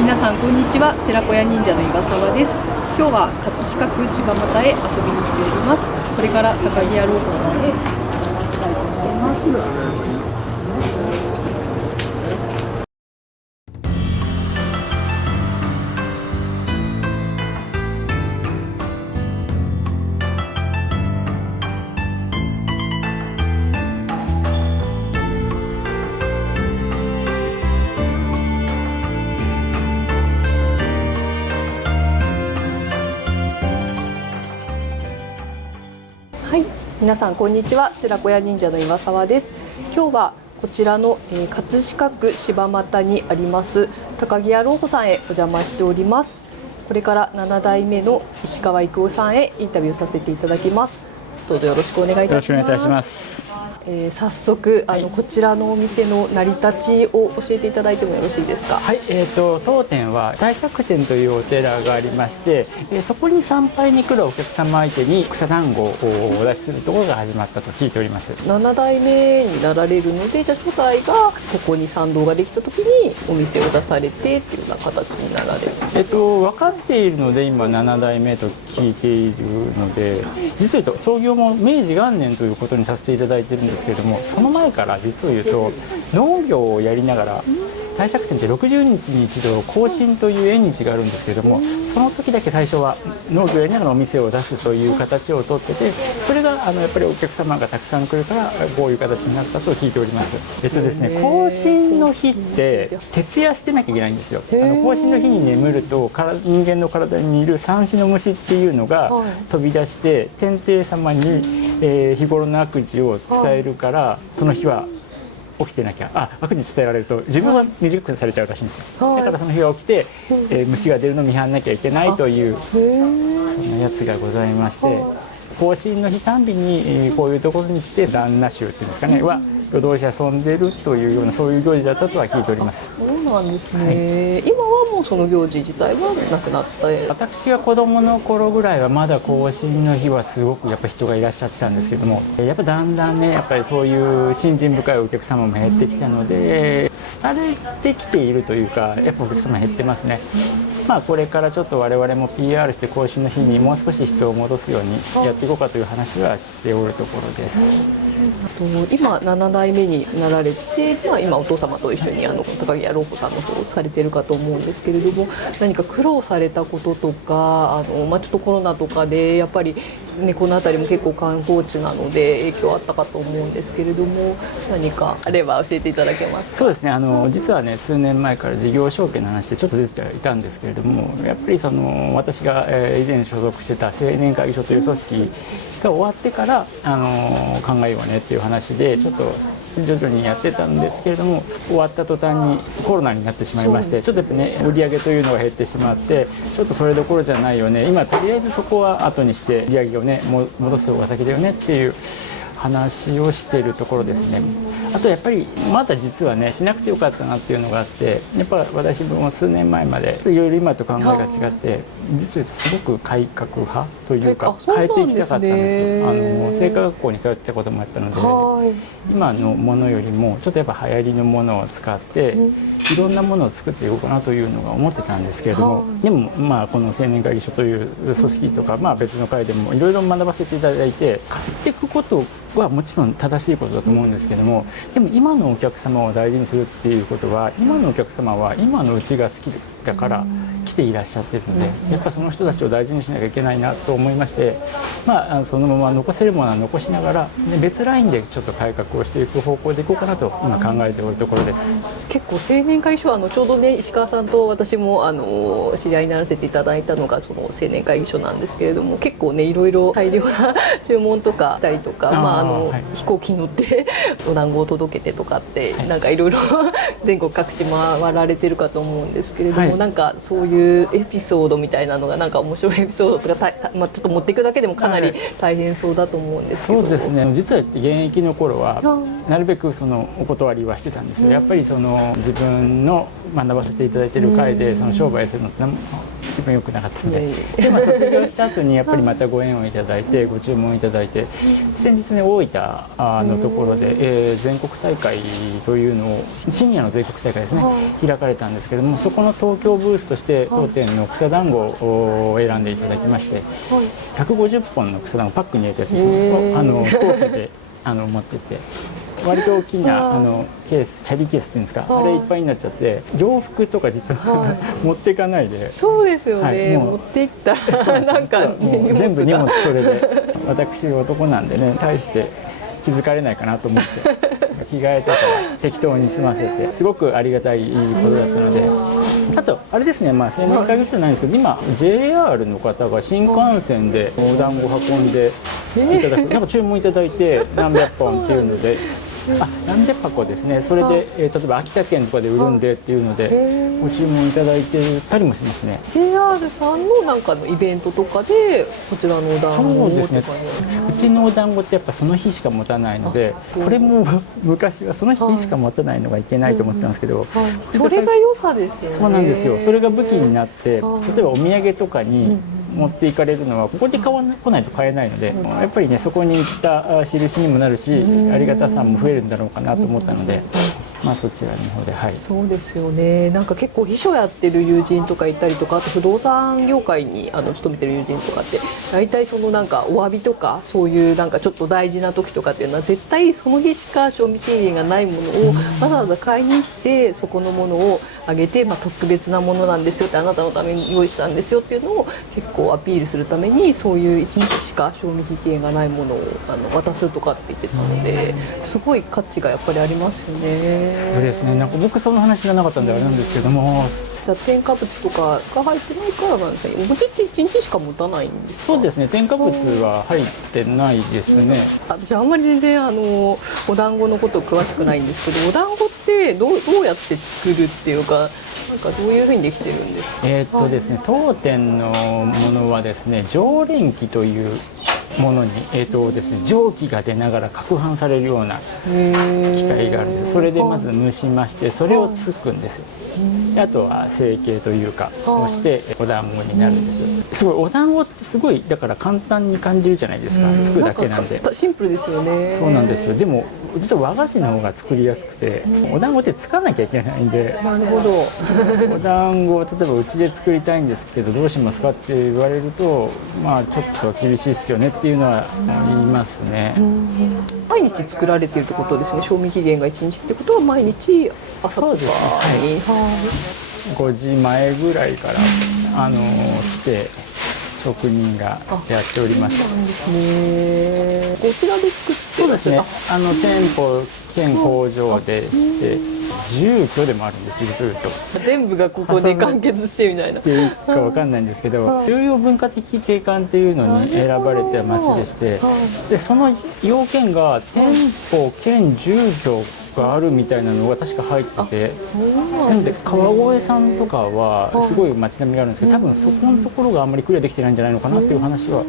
皆さんこんにちは、寺子屋忍者の岩沢です。今日は葛飾区柴又へ遊びに来ております。これから高木屋ロードさんへ行きたいと思います。はい、皆さんこんにちは、寺子屋忍者の岩沢です。今日はこちらの、葛飾区柴又にあります高木屋老舗さんへお邪魔しております。これから7代目の石川郁夫さんへインタビューさせていただきます。どうぞよろしくお願いいたします。よろしくお願いいたします。早速こちらのお店の成り立ちを教えていただいてもよろしいですか。はい、当店は大釈天というお寺がありまして、そこに参拝に来るお客様相手に草団子をお出しするところが始まったと聞いております。7代目になられるので、じゃあ初代がここに参道ができた時にお店を出されてっていうような形になられる。分かっているので今7代目と聞いているので、実を言うと創業も明治元年ということにさせていただいているんですけれども、その前から実を言うと農業をやりながら、大釈天って60日に一度更新という縁日があるんですけれども、その時だけ最初は農業をやりながらお店を出すという形をとってて、それがやっぱりお客様がたくさん来るからこういう形になったと聞いております。ですね、更新の日って徹夜してなきゃいけないんですよ。更新の日に眠ると人間の体にいる三子の虫っていうのが飛び出して天帝様に日頃の悪事を伝えるから、その日は起きてなきゃ、悪事伝えられると自分は短くされちゃうらしいんですよ。だからその日は起きて、虫が出るのを見張らなきゃいけないというそんなやつがございまして、更新の日たんびに、こういうところに来て旦那衆っていうんですかねは夜通し遊んでるというような、そういう行事だったとは聞いております。そうなんですね、はい、今はもうその行事自体はなくなった。私が子供の頃ぐらいはまだ更新の日はすごくやっぱ人がいらっしゃってたんですけども、やっぱだんだんね、やっぱりそういう信心深いお客様も減ってきたので、廃れてきているというか、やっぱお客様減ってますね。これからちょっと我々も PR して更新の日にもう少し人を戻すようにやっていこうかという話はしておるところです。今7代目になられて、今お父様と一緒に高木屋老舗さんの方をされてるかと思うんですけれども、何か苦労されたこととか、ちょっとコロナとかでやっぱりね、この辺りも結構観光地なので影響あったかと思うんですけれども、何かあれば教えていただけますか。そうですね、実はね、数年前から事業承継の話でちょっと出ていたんですけれども、やっぱり私が以前所属してた青年会議所という組織が終わってから考えようねっていう話でちょっと徐々にやってたんですけれども、終わった途端にコロナになってしまいまして、ちょっとやっぱね、売り上げというのが減ってしまって、ちょっとそれどころじゃないよね、今とりあえずそこは後にして売り上げをね戻す方が先だよねっていう話をしているところですね。あとやっぱりまだ実はね、しなくてよかったなっていうのがあって、やっぱ私も数年前までいろいろ今と考えが違って、実はすごく改革派というか変えていきたかったんですよ。製菓学校に通ってたこともあったので、今のものよりもちょっとやっぱ流行りのものを使っていろんなものを作っていこうかなというのが思ってたんですけれども、でもこの青年会議所という組織とか、別の会でもいろいろ学ばせていただいて、変えていくことはもちろん正しいことだと思うんですけども、でも今のお客様を大事にするっていうことは、今のお客様は今のうちが好きだから来ていらっしゃってるので、やっぱその人たちを大事にしなきゃいけないなと思いまして、そのまま残せるものは残しながら、別ラインでちょっと改革をしていく方向でいこうかなと今考えておるところです。結構青年会議所はちょうどね、石川さんと私も知り合いにならせていただいたのがその青年会議所なんですけれども、結構ね、いろいろ大量な注文とかしたりとか、飛行機に乗ってお団子を届けてとかって、なんかいろいろ全国各地回られてるかと思うんですけれども、なんかそういうエピソードみたいなのが、なんか面白いエピソードとかちょっと持っていくだけでもかなり大変そうだと思うんですけど。そうですね、実は現役の頃はなるべくお断りはしてたんですよ。やっぱり自分の学ばせていただいている会で商売するのって気分良くなかったので、いえいえで、卒業した後にやっぱりまたご縁をいただいてご注文いただいて、先日ね大分のところで、全国大会というのをシニアの全国大会ですね、開かれたんですけども、そこの東京ブースとして当店の草団子を選んでいただきまして、150本の草団子パックに入れたやつですね、飛行機で持ってって割と大きなケース、キャリーケースっていうんですか、あれいっぱいになっちゃって洋服とか実は持っていかないで、そうですよね、もう持っていったらなんか、もう全部荷物それで、私男なんでね、大して気づかれないかなと思って着替えとか適当に済ませて、すごくありがたいことだったので。あとあれですね、青年会議所じゃないんですけど、今 JR の方が新幹線でお団子運んでいただく、なんか注文いただいて何百本っていうので、何百箱ですね、それで、例えば秋田県とかで売るんでっていうのでご注文いただいてたりもしますね。 JR さんのなんかのイベントとかでこちらのお団子をそうですね、うちのお団子ってやっぱその日しか持たないので、これも昔はその日しか持たないのがいけないと思ってたんですけど、それが良さですよね。そうなんですよ、それが武器になって、例えばお土産とかに持っていかれるのはここで買わ来ないと買えないので、やっぱりねそこに行った印にもなるし、ありがたさも増えるんだろうかなと思ったので、そちらの方で、はい、そうですよね。なんか結構秘書やってる友人とかいたりとか、あと不動産業界に勤めてる友人とかって大体そのなんかお詫びとかそういうなんかちょっと大事な時とかっていうのは絶対その日しか賞味期限がないものをわざわざ買いに行ってそこのものをあげて、特別なものなんですよって、あなたのために用意したんですよっていうのを結構アピールするために、そういう1日しか賞味期限がないものを渡すとかって言ってたので、すごい価値がやっぱりありますよね。そうですね、なんか僕その話がなかったんであれなんですけども、じゃあ添加物とかが入ってないからなんですね。お餅って1日しか持たないんですか？そうですね、添加物は入ってないですね。私あんまり全然お団子のこと詳しくないんですけど、お団子ってどうやって作るっていうか、なんかどういうふうにできてるんですか？ですね、当店のものはですね、蒸練機というものに、ですね、蒸気が出ながら攪拌されるような機械があるんで、それでまず蒸しまして、それをつくんですよ。であとは成形というかをしてお団子になるんです。すごいお団子ってすごいだから簡単に感じるじゃないですか、つくだけなんで。シンプルですよね。そうなんですよ。でも実は和菓子の方が作りやすくて、お団子ってつかなきゃいけないんで、なるほど。お団子を例えばうちで作りたいんですけどどうしますかって言われると、ちょっと厳しいっすよねっていうのは言いますね。毎日作られているってことですね。賞味期限が1日ってことは毎日朝とかに、5時前ぐらいから来て職人がやっております。そうなんですね。こちらで作ってそうですね。店舗兼工場でして住居でもあるんですよ、ずっと。全部がここで完結してみたいな。っていうかわかんないんですけど、重要文化的景観っていうのに選ばれた町でして、でその要件が店舗兼住居があるみたいなのが確か入ってて、なんで川越さんとかはすごい街並みがあるんですけど、多分そこのところがあんまりクリアできてないんじゃないのかなっていう話は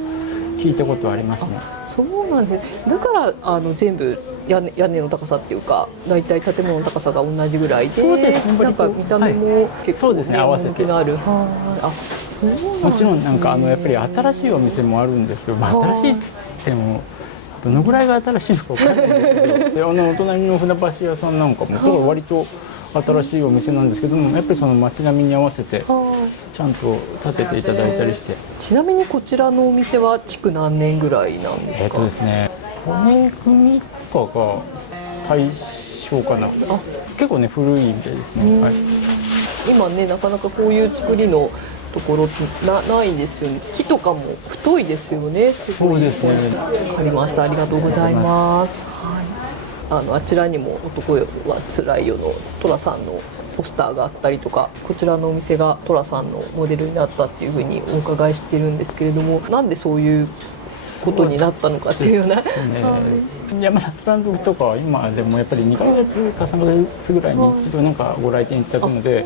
聞いたことはありますね。そうなんです。だから全部屋根の高さっていうか、大体建物の高さが同じぐらいで、そうですね、なんか見た目も結構、そうですね、合わせて。のある。もちろんなんかやっぱり新しいお店もあるんですよ。新しいっつってもどのぐらいが新しいのか分からないんですけど、でお隣の船橋屋さんなんかも割と新しいお店なんですけども、やっぱりその街並みに合わせてちゃんと建てていただいたりして。ちなみにこちらのお店は築何年ぐらいなんですか？ですね、骨組みとかが大正かな。結構ね古いみたいですね。今ね、なかなかこういう作りのところないんですよね。木とかも太いですよね。そうですね。わかりました。ありがとうございます。あちらにも男はつらいよの寅さんのポスターがあったりとか、こちらのお店が寅さんのモデルになったっていうふうにお伺いしてるんですけれども、なんでそういうことになったのかっていうような。山田監督とかは今でもやっぱり2ヶ月か3ヶ月ぐらいに一度なんかご来店いただくので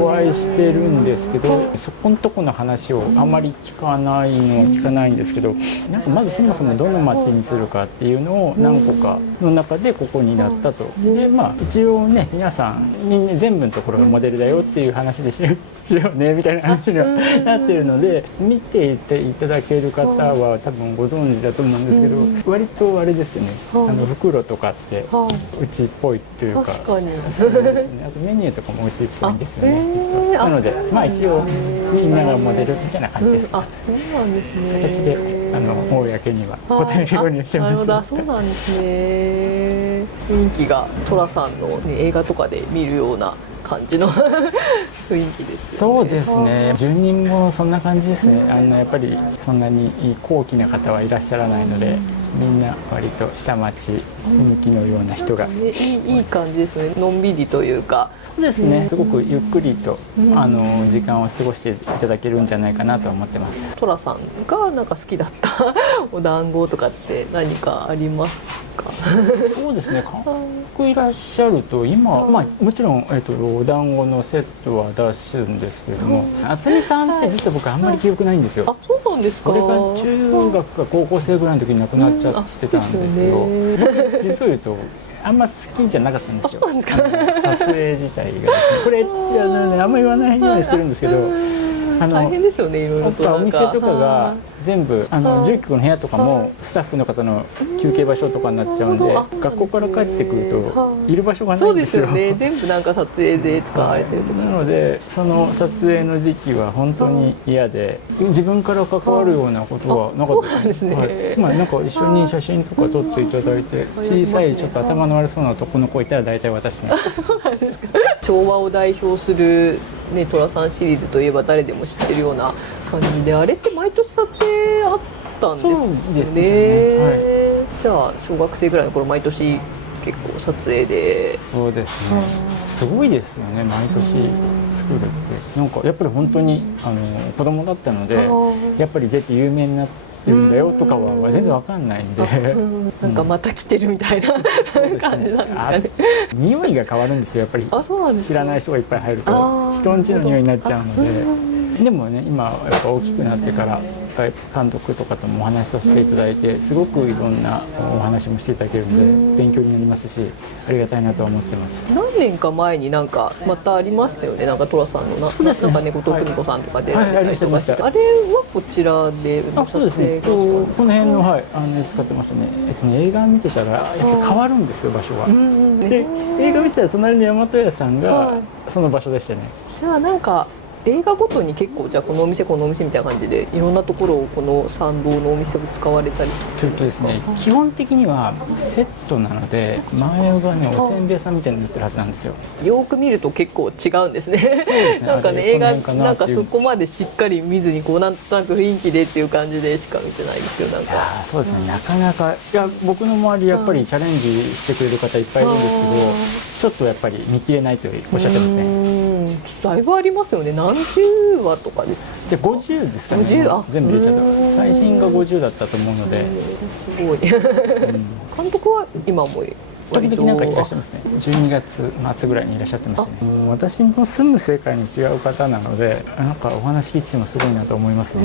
お会いしてるんですけど、そこのとこの話をあまり聞かないのは聞かないんですけど、なんかまずそもそもどの町にするかっていうのを何個かの中でここになったと。でまあ一応ね皆さんに全部のところがモデルだよっていう話でしようねみたいな話にはなってるので、見ていていただける方は多分ご存知だと思うんですけど、割とあれですよね、袋とかってうちっぽいというか、確かにそうですね、あとメニューとかもうちっぽいんですよね実は。なのでまあ一応みんながモデルみたいな感じです。あ、そうなんですね。形で公にはホテル購入してます。なるほど、そうなんですね。雰囲気が寅さんの、ね、映画とかで見るような感じの雰囲気ですよね。そうですね。住人もそんな感じですね。やっぱりそんなに高貴な方はいらっしゃらないので、みんな割と下町向きのような人が、いい感じですよね。のんびりというか。そうですね。すごくゆっくりと時間を過ごしていただけるんじゃないかなと思ってます。寅さんがなんか好きだったお団子とかって何かありますか？そうですね。韓国いらっしゃると今、まあもちろんお団子のセットは出すんですけれども、渥美さんって実は僕あんまり記憶ないんですよ。あ、そうなんですか。これが中学か高校生ぐらいの時に亡くなっちゃってたんですけど、実を言うとあんま好きじゃなかったんですよ。撮影自体がですね。これあんまり言わないようにしてるんですけど。大変ですよね、いろいろと。お店とかが全部住居の部屋とかもスタッフの方の休憩場所とかになっちゃうんで、学校から帰ってくるといる場所がないんですよ。そうですよね。全部なんか撮影で使われてるとか。なのでその撮影の時期は本当に嫌で、自分から関わるようなことはなかったですね。まあなんか一緒に写真とか撮っていただいて、小さいちょっと頭の悪そうな男の子いたら大体私ね。昭和を代表するね、寅さんシリーズといえば誰でも知ってるような感じで、あれって毎年撮影あったんですよね。じゃあ小学生ぐらいの頃毎年結構撮影で。そうですね。すごいですよね、毎年作るって。なんかやっぱり本当に子供だったので、やっぱり出て有名になってるんだよとかは全然わかんないんで、なんかまた来てるみたいな感じなんですかね。匂いが変わるんですよ、やっぱり。知らない人がいっぱい入ると人んちの匂いになっちゃうので。でもね、今やっぱ大きくなってから監督とかともお話しさせていただいて、すごくいろんなお話もしていただけるので勉強になりますし、ありがたいなと思ってます。何年か前になんかまたありましたよね。なんか寅さんのなんかね、後藤久美子さんとか出られたりとかして、あれはこちらでの撮影。この辺の使ってましたね。映画見てたらやっぱ変わるんですよ、場所が。で映画見てたら隣の大和屋さんがその場所でしたね。じゃあなんか映画ごとに結構じゃあこのお店このお店みたいな感じでいろんなところをこの参道のお店を使われたりというとですね、基本的にはセットなので前がねおせんべい屋さんみたいになってるはずなんですよ。よく見ると結構違うんですね。そうですね。なんかね、映画なんかそこまでしっかり見ずにこうなんとなく雰囲気でっていう感じでしか見てないですよ。なんかそうですね、なかなか僕の周りやっぱりチャレンジしてくれる方いっぱいいるんですけど、ちょっとやっぱり見切れないとおっしゃってますね。だいぶありますよね。何十話とかです。で50ですかね。全部入れちゃうと最新が50だったと思うので、すごい。監督は今も時々なんかいらっしゃいますね。12月末ぐらいにいらっしゃってましたね。私の住む世界に違う方なので、なんかお話聞いてもすごいなと思いますね。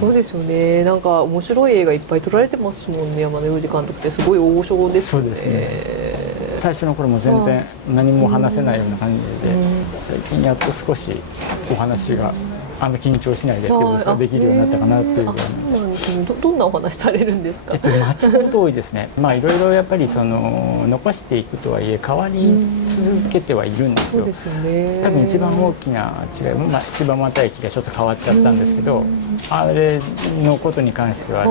そうですよね。なんか面白い映画いっぱい撮られてますもんね。山根裕二監督ってすごい大御所ですよね。そうですね。最初の頃も全然何も話せないような感じで、最近やっと少しお話が緊張しないでっていうことができるようになったかなっていう。どんなお話されるんですか？街のこと多いですね。まあいろいろやっぱり残していくとはいえ変わり続けてはいるんですよ。多分一番大きな違い、柴又駅がちょっと変わっちゃったんですけど、あれのことに関しては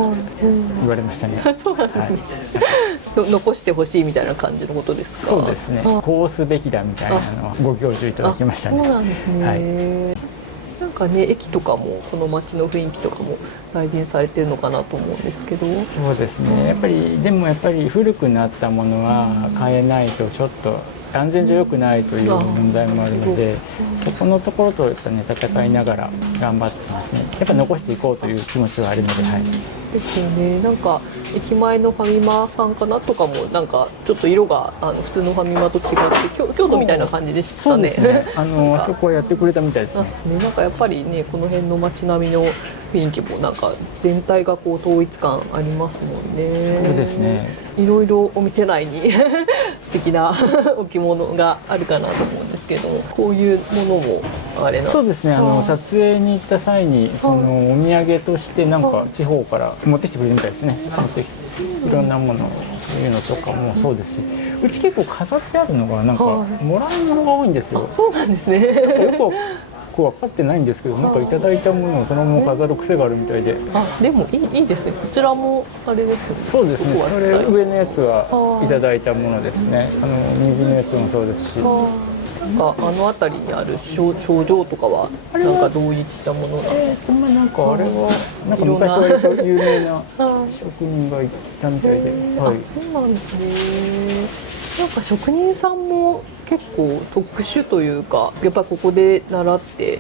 言われましたね。そうなんですね。残してほしいみたいな感じのことですか？そうですね。こうすべきだみたいなのをご教授いただきましたね。そうなんですね。なんかね、駅とかもこの街の雰囲気とかも大事にされてるのかなと思うんですけど。そうですね。でもやっぱり古くなったものは変えないとちょっと安全上良くないという問題もあるので、そこのところとやっぱね戦いながら頑張ってますね。やっぱ残していこうという気持ちはあるので、はい。ですよね。なんか駅前のファミマさんかなとかもなんかちょっと色が普通のファミマと違って京都みたいな感じでしたね。そうですね。あそこはやってくれたみたいですね。なんかやっぱりねこの辺の街並みの雰囲気もなんか全体がこう統一感ありますもんね。そうですね。いろいろお店内に素敵な置物があるかなと思うんですけども、こういうものもあれなんですか？そうですね。撮影に行った際にそのお土産としてなんか地方から持ってきてくれるみたいですね。いろんなものそういうのとかもそうですし、うち結構飾ってあるのがなんかもらい物が多いんですよ。そうなんですね。よく分かってないんですけど、なんかいただいたものをそのまま飾る癖があるみたいで。でもいいですね。こちらもあれですよね。そうですね。それ上のやつはいただいたものですね。右のやつもそうですし。なんか辺りにある賞状とかはなんかどういったものなんですか？なんかあれはなんか昔割と有名な職人がいたみたいで、はい。そうなんですね。なんか職人さんも結構特殊というか、やっぱりここで習って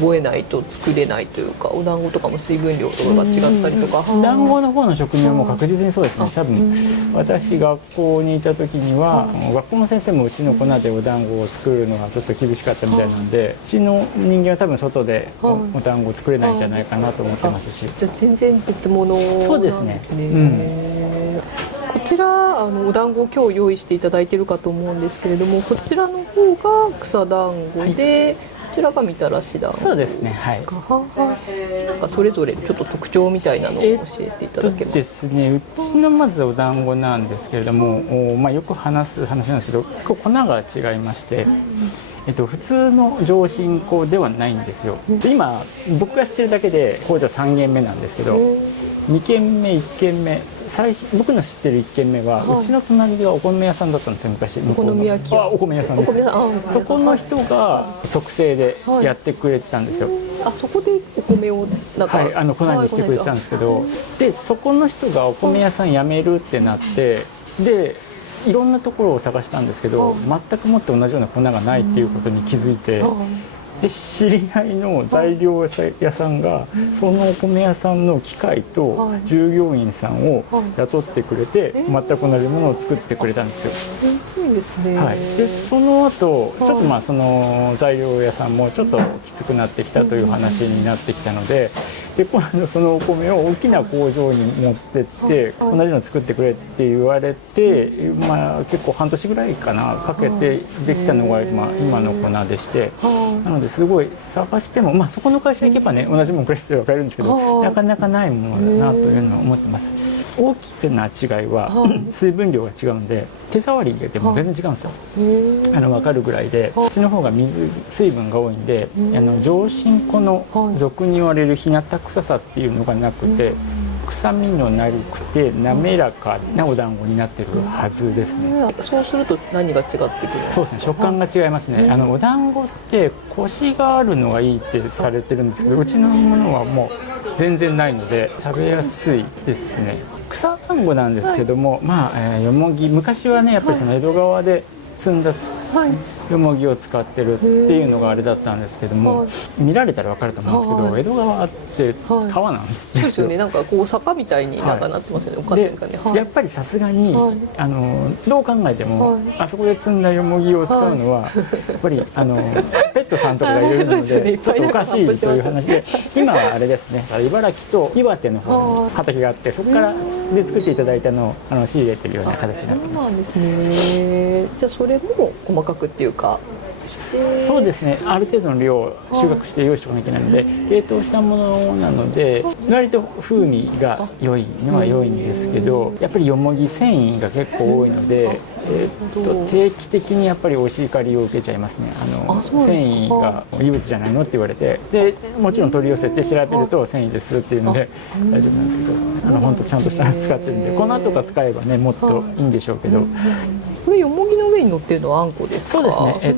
覚えないと作れないというか、お団子とかも水分量とかが違ったりとか。団子の方の職人はもう確実にそうですね。多分私学校にいた時には学校の先生もうちの粉でお団子を作るのがちょっと厳しかったみたいなので、うちの人間は多分外でお団子を作れないんじゃないかなと思ってますし。じゃあ全然別物なんですね。そうですね。こちらお団子を今日用意していただいているかと思うんですけれども、こちらの方が草団子で、こちらがみたらし団子。そうですね。はい。なんかそれぞれちょっと特徴みたいなのを教えていただけますか？ですね。うちのまずお団子なんですけれども、よく話す話なんですけど、粉が違いまして。普通の上新粉ではないんですよ。今僕が知ってるだけで工場3軒目なんですけど、2軒目1軒目僕の知ってる1軒目は、うちの隣がお米屋さんだったんですよ昔。お好み焼きお米屋さんです。そこの人が特製でやってくれてたんですよ。そこでお米をなんか粉にしてくれてたんですけど、でそこの人がお米屋さん辞めるってなって、でいろんなところを探したんですけど、全くもって同じような粉がないっていうことに気づいて、で知り合いの材料屋さんがそのお米屋さんの機械と従業員さんを雇ってくれて、全く同じものを作ってくれたんですよ。すごいですね。でその後ちょっとその材料屋さんもちょっときつくなってきたという話になってきたので、そのお米を大きな工場に持ってって同じの作ってくれって言われて、結構半年ぐらいかなかけてできたのが今の粉でして、なのですごい探しても、そこの会社行けばね同じものくれって買えるんですけど、なかなかないものだなというのを思ってます。大きな違いは水分量が違うんで、手触りでも全然違うんですよ。分かるぐらいで、こっちの方が水分が多いんで、上新粉の俗に言われる日向臭さっていうのがなくて、臭みのなくて滑らかなお団子になってるはずですね。そうすると何が違ってくるんですか？そうですね、食感が違いますね。お団子ってコシがあるのがいいってされてるんですけど、うちのものはもう全然ないので食べやすいですね。草団子なんですけども、よもぎ、昔はねやっぱりその江戸川で摘んだよもぎを使ってるっていうのがあれだったんですけども、見られたら分かると思うんですけど、江戸川って川なんですよ。そうですよね。なんかこう坂みたいになってますよね。でやっぱりさすがにどう考えてもあそこで摘んだよもぎを使うのはやっぱりペットさんとかがいるのでちょっとおかしいという話で、今はあれですね、茨城と岩手の方に畑があって、そこからで作っていただいたのを仕入れてるような形になってます。そうなんですね。じゃあそれも細かくっていうかそうですね、ある程度の量を収穫して用意しておかなきゃいけないので、冷凍したものなので割と風味が良いのは良いんですけど、やっぱりよもぎ繊維が結構多いので、定期的にやっぱりお叱りを受けちゃいますね。繊維が異物じゃないのって言われて、でもちろん取り寄せて調べると繊維ですっていうので大丈夫なんですけど、本当ちゃんとしたの使ってるんで、粉とか使えばねもっといいんでしょうけど。これよもぎの上に乗ってるのはあんこですか？そうですね、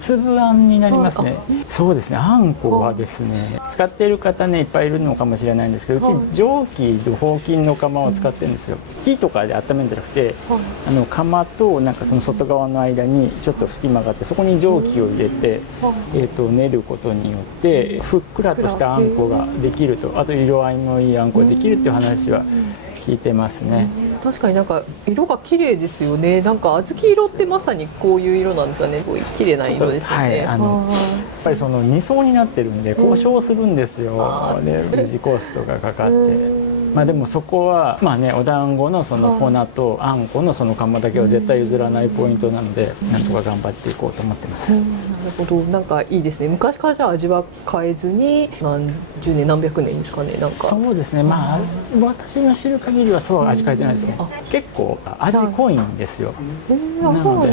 粒あんになりますね。そうですね、あんこはですね、使っている方ねいっぱいいるのかもしれないんですけど、うち蒸気とほうきんの釜を使ってるんですよ。火とかで温めるんじゃなくて、釜となんかその外側の間にちょっと隙間があって、そこに蒸気を入れて、練ることによってふっくらとしたあんこができると、あと色合いのいいあんこができるっていう話は聞いてますね。確かになんか色が綺麗ですよね。なんか小豆色ってまさにこういう色なんですかね。こういう綺麗な色ですよね。やっぱりその2層になってるんで交渉するんですよ。で維持コストがかかって。まあでもそこはまあね、お団子のその粉とあんこのその釜だけは絶対譲らないポイントなので、なんとか頑張っていこうと思ってます。なるほど、なんかいいですね。昔からじゃあ味は変えずに何十年何百年ですかね。なんかそうですね、まあ私の知る限りはそう味変えてないですね。結構味濃いんですよ。なので、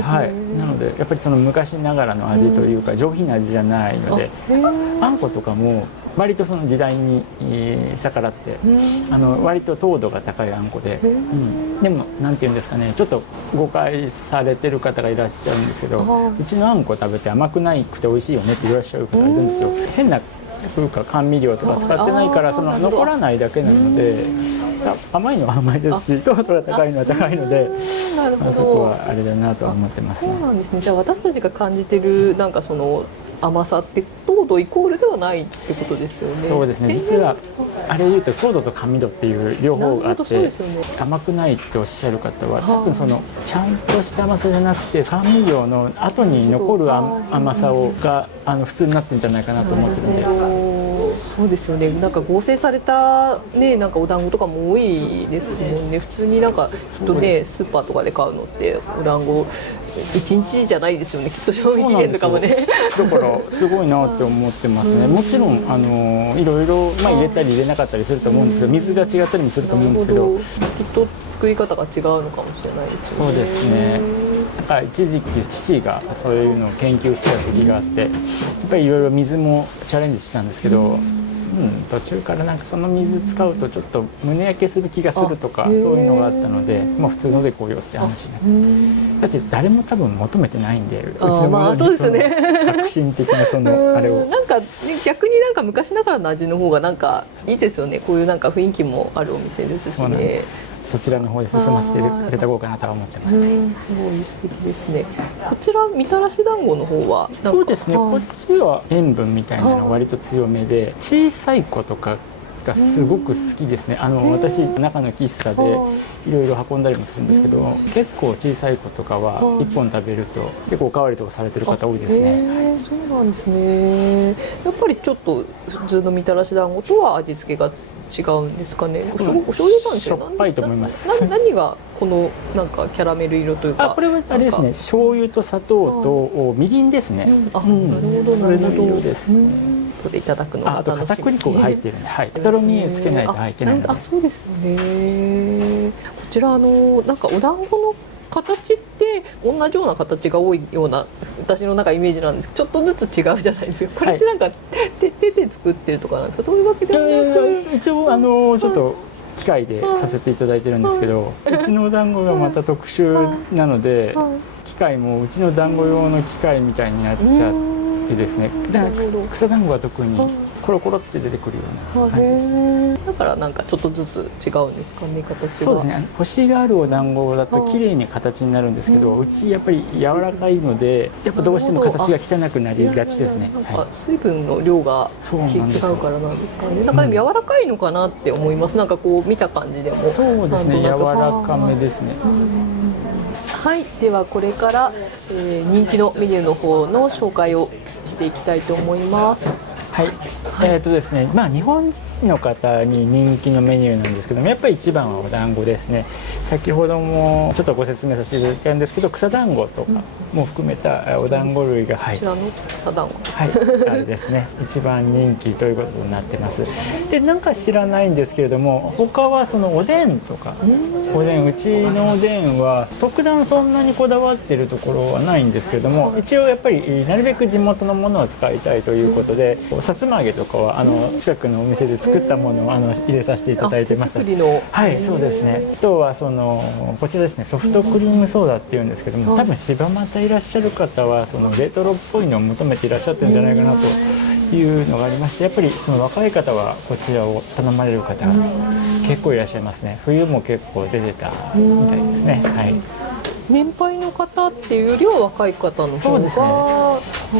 なのでやっぱりその昔ながらの味というか上品な味じゃないので、あんことかも割とその時代に逆らって割と糖度が高いあんこで、でもなんていうんですかね、ちょっと誤解されてる方がいらっしゃるんですけど、うちのあんこ食べて甘くないくて美味しいよねっていらっしゃる方がいるんですよ。変な風か甘味料とか使ってないから、その残らないだけなので、甘いのは甘いですし糖度が高いのは高いので、そこはあれだなとは思ってますね。そうなんですね。じゃあ私たちが感じてるなんかその甘さって糖度イコールではないってことですよね。そうですね、実はあれ言うと糖度と甘味度っていう両方があって、甘くないっておっしゃる方は多分そのちゃんとした甘さじゃなくて甘味料の後に残る甘さが普通になってるんじゃないかなと思ってるんで。そうですよね。なんか合成されたね、なんかお団子とかも多いですもんね。普通になんかきっとね、スーパーとかで買うのってお団子1日じゃないですよね。きっと賞味期限とかもね。だからすごいなって思ってますね。もちろんいろいろ入れたり入れなかったりすると思うんですけど、水が違ったりもすると思うんですけど、きっと作り方が違うのかもしれないですよね。そうですね。なんか一時期父がそういうのを研究してた時があって、やっぱりいろいろ水もチャレンジしたんですけど、途中からなんかその水使うとちょっと胸焼けする気がするとか、そういうのがあったので、普通のでこうよって話になって、だって誰も多分求めてないんで、うちのものにその革新的なそのあれをなんか、ね、逆になんか昔ながらの味の方がなんかいいですよね。こういうなんか雰囲気もあるお店ですしね。そうなんです。そちらの方で進ませていただこうかなとは思ってます。すごい素敵ですね。こちらみたらし団子の方はそうですね、こっちは塩分みたいなの割と強めで、小さい子とかがすごく好きですね。私中の喫茶でいろいろ運んだりもするんですけど、結構小さい子とかは1本食べると結構おかわりとかされてる方多いですね。そうなんですね。やっぱりちょっと普通のみたらし団子とは味付けが違うんですかね。お醤油なんですよ。しょっぱいと思います。何がこのなんかキャラメル色というか。これはあれですね。醤油と砂糖とみりんですね。なるほどなるほど。色ですね。でいただくのが楽しみ。あと片栗粉が入ってるんで、とろみをつけないと入ってないので。そうですよね。こちらなんかお団子の形って同じような形が多いような私のイメージなんですけど、ちょっとずつ違うじゃないですか。これってなんか手で作ってるとかなんですか。そういうわけではなく、一応ちょっと機械でさせていただいてるんですけど、うちのお団子がまた特殊なので、機械もうちの団子用の機械みたいになっちゃってですね。草団子は特にコロコロって出てくるような感じです。だからなんかちょっとずつ違うんですかね、形が。そうですね。コシがあるお団子だと綺麗に形になるんですけど、うちやっぱり柔らかいので、やっぱどうしても形が汚くなりがちですね。水分の量が違うからなんですかね。なんかでも柔らかいのかなって思います。なんかこう見た感じでも。そうですね。柔らかめですね。はい、ではこれから、人気のメニューの方の紹介をしていきたいと思います。はい、ですね、日本人の方に人気のメニューなんですけども、やっぱり一番はお団子ですね。先ほどもちょっとご説明させていただいたんですけど、草団子とかも含めたお団子類が、こちらの草団子ですね、あれですね、一番人気ということになってます。で、なんか知らないんですけれども、他はそのおでんとか、うちのおでんは特段そんなにこだわってるところはないんですけれども、一応やっぱりなるべく地元のものを使いたいということで、さつま揚げとかは近くのお店で作ったものを入れさせていただいてます。はい、そうですね。あとはこちらですね、ソフトクリームソーダっていうんですけども、多分柴又いらっしゃる方はそのレトロっぽいのを求めていらっしゃってるんじゃないかなというのがありまして、やっぱりその若い方はこちらを頼まれる方が結構いらっしゃいますね。冬も結構出てたみたいですね。はい。年配の方っていうよりは若い方の方が。そうですね。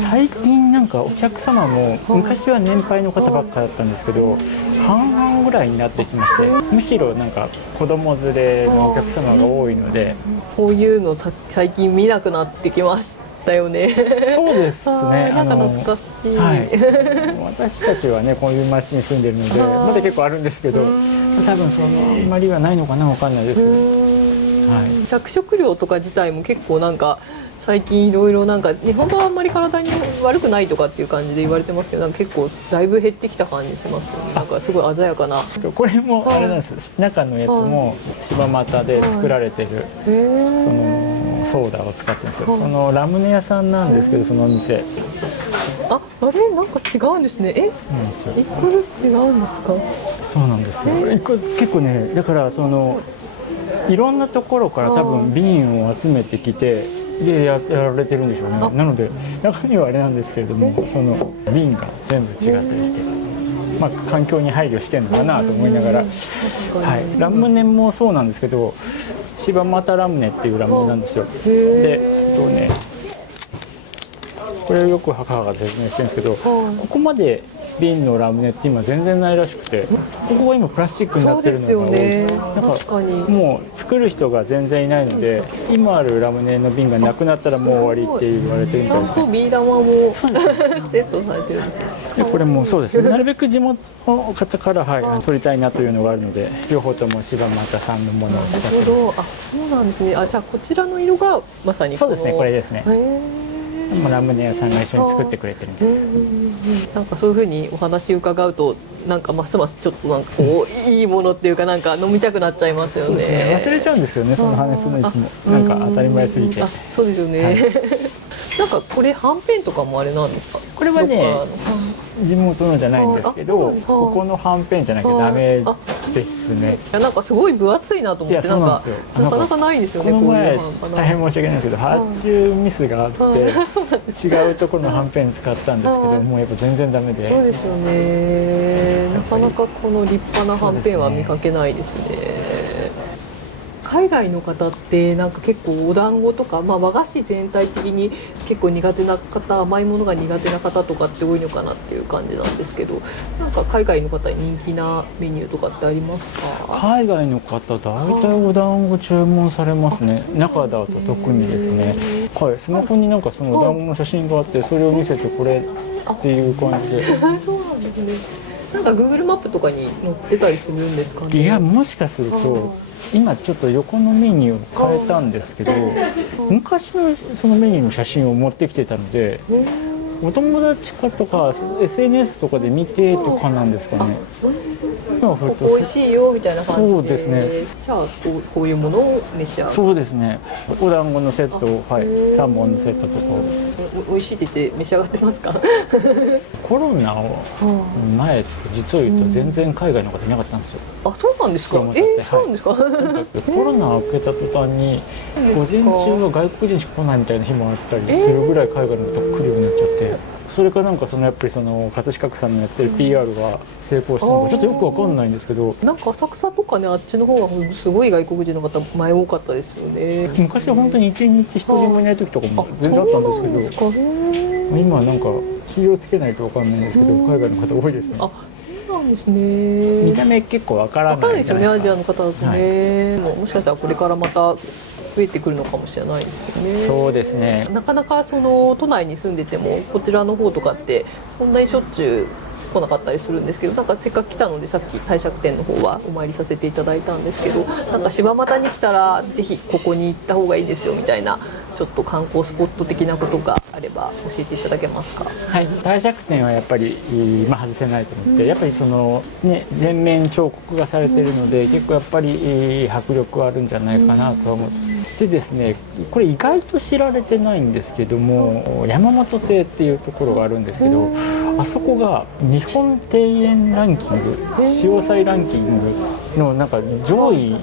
最近なんかお客様も昔は年配の方ばっかだったんですけど、半々ぐらいになってきまして、むしろなんか子供連れのお客様が多いので、こういうの最近見なくなってきましたよね。そうですね。なんか懐かしい。はい、私たちはねこういう町に住んでるのでまだ結構あるんですけど、多分そのあんまりはないのかな、わかんないですけど。はい、着色料とか自体も結構なんか最近いろいろなんか日本はあんまり体に悪くないとかっていう感じで言われてますけど、なんか結構だいぶ減ってきた感じしますよね。なんかすごい鮮やかな。これもあれなんです、中のやつも柴又で作られてるそのソーダを使ってるんですよ。そのラムネ屋さんなんですけど、そのお店。あれなんか違うんですね。そうなんですよ。一個ずつ違うんですか。そうなんですよ。一個結構ね、だからそのいろんなところから多分瓶を集めてきてでやられてるんでしょうね。なので中身はあれなんですけれども、その瓶が全部違ったりして、まあ、環境に配慮してるのかなと思いながら、はい、ラムネもそうなんですけど、柴又ラムネっていうラムネなんですよ。で、これをよく母が説明してるんですけど、ここまで瓶のラムネって今全然ないらしくて、ここが今プラスチックになってるのが多い。ね、なんかもう作る人が全然いないので、今あるラムネの瓶がなくなったらもう終わりって言われてるみたいですね。ちゃんとビー玉もセットされてるんです。でこれもそうですね。なるべく地元の方から、はい、取りたいなというのがあるので、両方とも柴又さんのものを使ってます。そうなんですね。じゃあこちらの色がまさにそうですね。これですね。ラムネ屋さんが一緒に作ってくれてるんです。なんかそういう風にお話伺うと、なんかますますちょっとなんかこういいものっていうか、なんか飲みたくなっちゃいますよね。忘れちゃうんですけどね、その話するのいつもなんか当たり前すぎて。そうですよね。はい、なんかこれはんぺんとかもあれなんですか。これはね、地元のじゃないんですけど、ここのはんぺんじゃなきゃダメですね。いや、なんかすごい分厚いなと思って、なんかなかなかないですよね。この前大変申し訳ないんですけど、発注ミスがあって違うところのはんぺん使ったんですけど、もうやっぱ全然ダメで。そうですよね。なかなかこの立派なはんぺんは見かけないですね。海外の方ってなんか結構お団子とか、まあ、和菓子全体的に結構苦手な方、甘いものが苦手な方とかって多いのかなっていう感じなんですけど、なんか海外の方に人気なメニューとかってありますか。海外の方大体お団子注文されますね。中だと特にですね。はい、スマホになんかそのお団子の写真があって、それを見せてこれっていう感じで。そうなんですね。なんか Google マップとかに載ってたりするんですかね。いや、もしかすると今ちょっと横のメニューを変えたんですけど、昔のそのメニューの写真を持ってきてたので、お友達かとか SNS とかで見てとかなんですかね。ここ美味しいよみたいな感じで。そうですね。じゃあこういうものを召し上がる。そうですね。お団子のセット、はい、3本のセットとか美味しいって言って召し上がってますか。コロナを前って実を言うと全然海外の方いなかったんですよ。あ、そうなんですか。そうなんですか。コロナ明けた途端に午前中は外国人しか来ないみたいな日もあったりするぐらい海外の方来るようになっちゃって。それかなんかやっぱりその葛飾区さんのやってる PR が成功したのかちょっとよくわかんないんですけど、なんか浅草とかね、あっちの方がすごい外国人の方前多かったですよね。昔は本当に1日1人もいない時とかも全然あったんですけど、今はなんか気をつけないとわかんないんですけど、海外の方多いですね。そうなんですね。見た目結構わからないですよね、アジアの方だとね。もしかしたらこれからまた増えてくるのかもしれないですよね。そうですね。なかなかその都内に住んでてもこちらの方とかってそんなにしょっちゅう来なかったりするんですけど、なんかせっかく来たのでさっき帝釈天の方はお参りさせていただいたんですけど、なんか柴又に来たらぜひここに行った方がいいですよみたいなちょっと観光スポット的なことがあれば教えていただけますか。はい、帝釈天はやっぱり、外せないと思って、やっぱりそのね全面彫刻がされているので、結構やっぱり、迫力はあるんじゃないかなと思って。でですね、これ意外と知られてないんですけども、山本亭っていうところがあるんですけど、あそこが日本庭園ランキング、詳細ランキングのなんか上位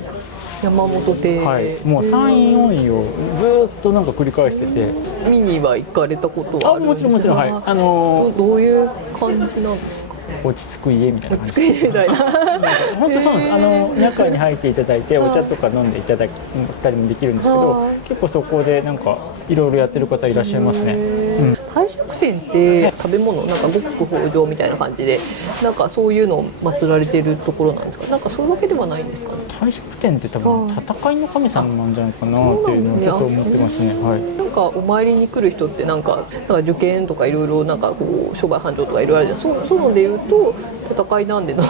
山本亭、はい、もう3位4位をずっとなんか繰り返してて、見には行かれたことはあるんですか？もちろんはい、どういう感じなんですか？落ち着く家みたいな感じ机みたいな本当そうなんです。中に入っていただいてお茶とか飲んでいただいたりもできるんですけど、結構そこでなんかいろいろやってる方いらっしゃいますね。帝釈天って食べ物なんか五穀豊穣みたいな感じでなんかそういうのを祀られてるところなんですか？なんかそういうわけではないんですかね？帝釈天って多分戦いの神様なんじゃないかなっていうのをちょっと思ってますね。はい。なんかお参りに来る人ってなんか受験とかいろいろなんかこう商売繁盛とかいろいろあるじゃん。そういうので言うと戦いなんでの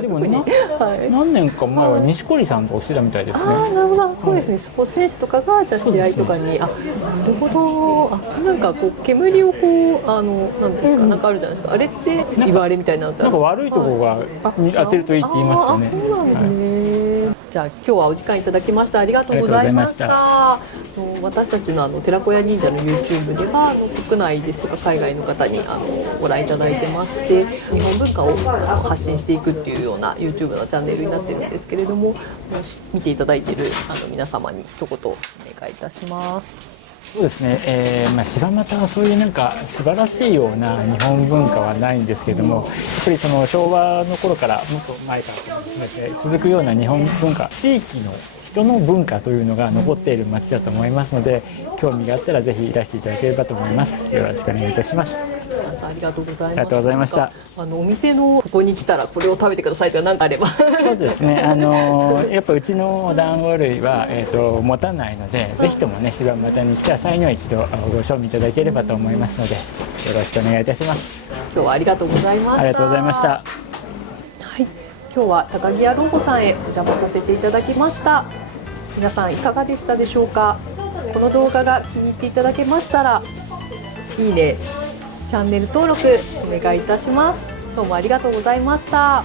でもね、何年か前は錦織さんとおしてたみたいですね。なるほど、そうですね。スポーツ選手とかがじゃあ試合とかに、なるほど。なんかこう煙をこうなんですか、なんかあるじゃないですか。あれって言われみたいなのってなんか悪いところが当てるといいって言いますよね。そうなんですね。じゃあ今日はお時間いただきました。ありがとうございました。私たちの寺子屋忍者の YouTube では国内ですとか海外の方にご覧いただいてまして、日本文化を発信していくっていうような YouTube のチャンネルになってるんですけれども、見ていただいている皆様に一言お願いいたします。そうですね、柴又はそういうなんか素晴らしいような日本文化はないんですけれども、やっぱりその昭和の頃からもっと前からですね、続くような日本文化、地域の人の文化というのが残っている町だと思いますので、興味があったらぜひいらしていただければと思います。よろしくお願いいたします。ありがとうございます。ありがとうございました。お店のここに来たらこれを食べてくださいとか何かあれば。そうですね。やっぱうちの団子類は持たないので、ぜひともね柴又に来た際には一度ご賞味いただければと思いますので、よろしくお願いいたします。今日はありがとうございました。ありがとうございました。はい、今日は高木屋老母さんへお邪魔させていただきました。皆さんいかがでしたでしょうか？この動画が気に入っていただけましたら、いいね、チャンネル登録お願いいたします。どうもありがとうございました。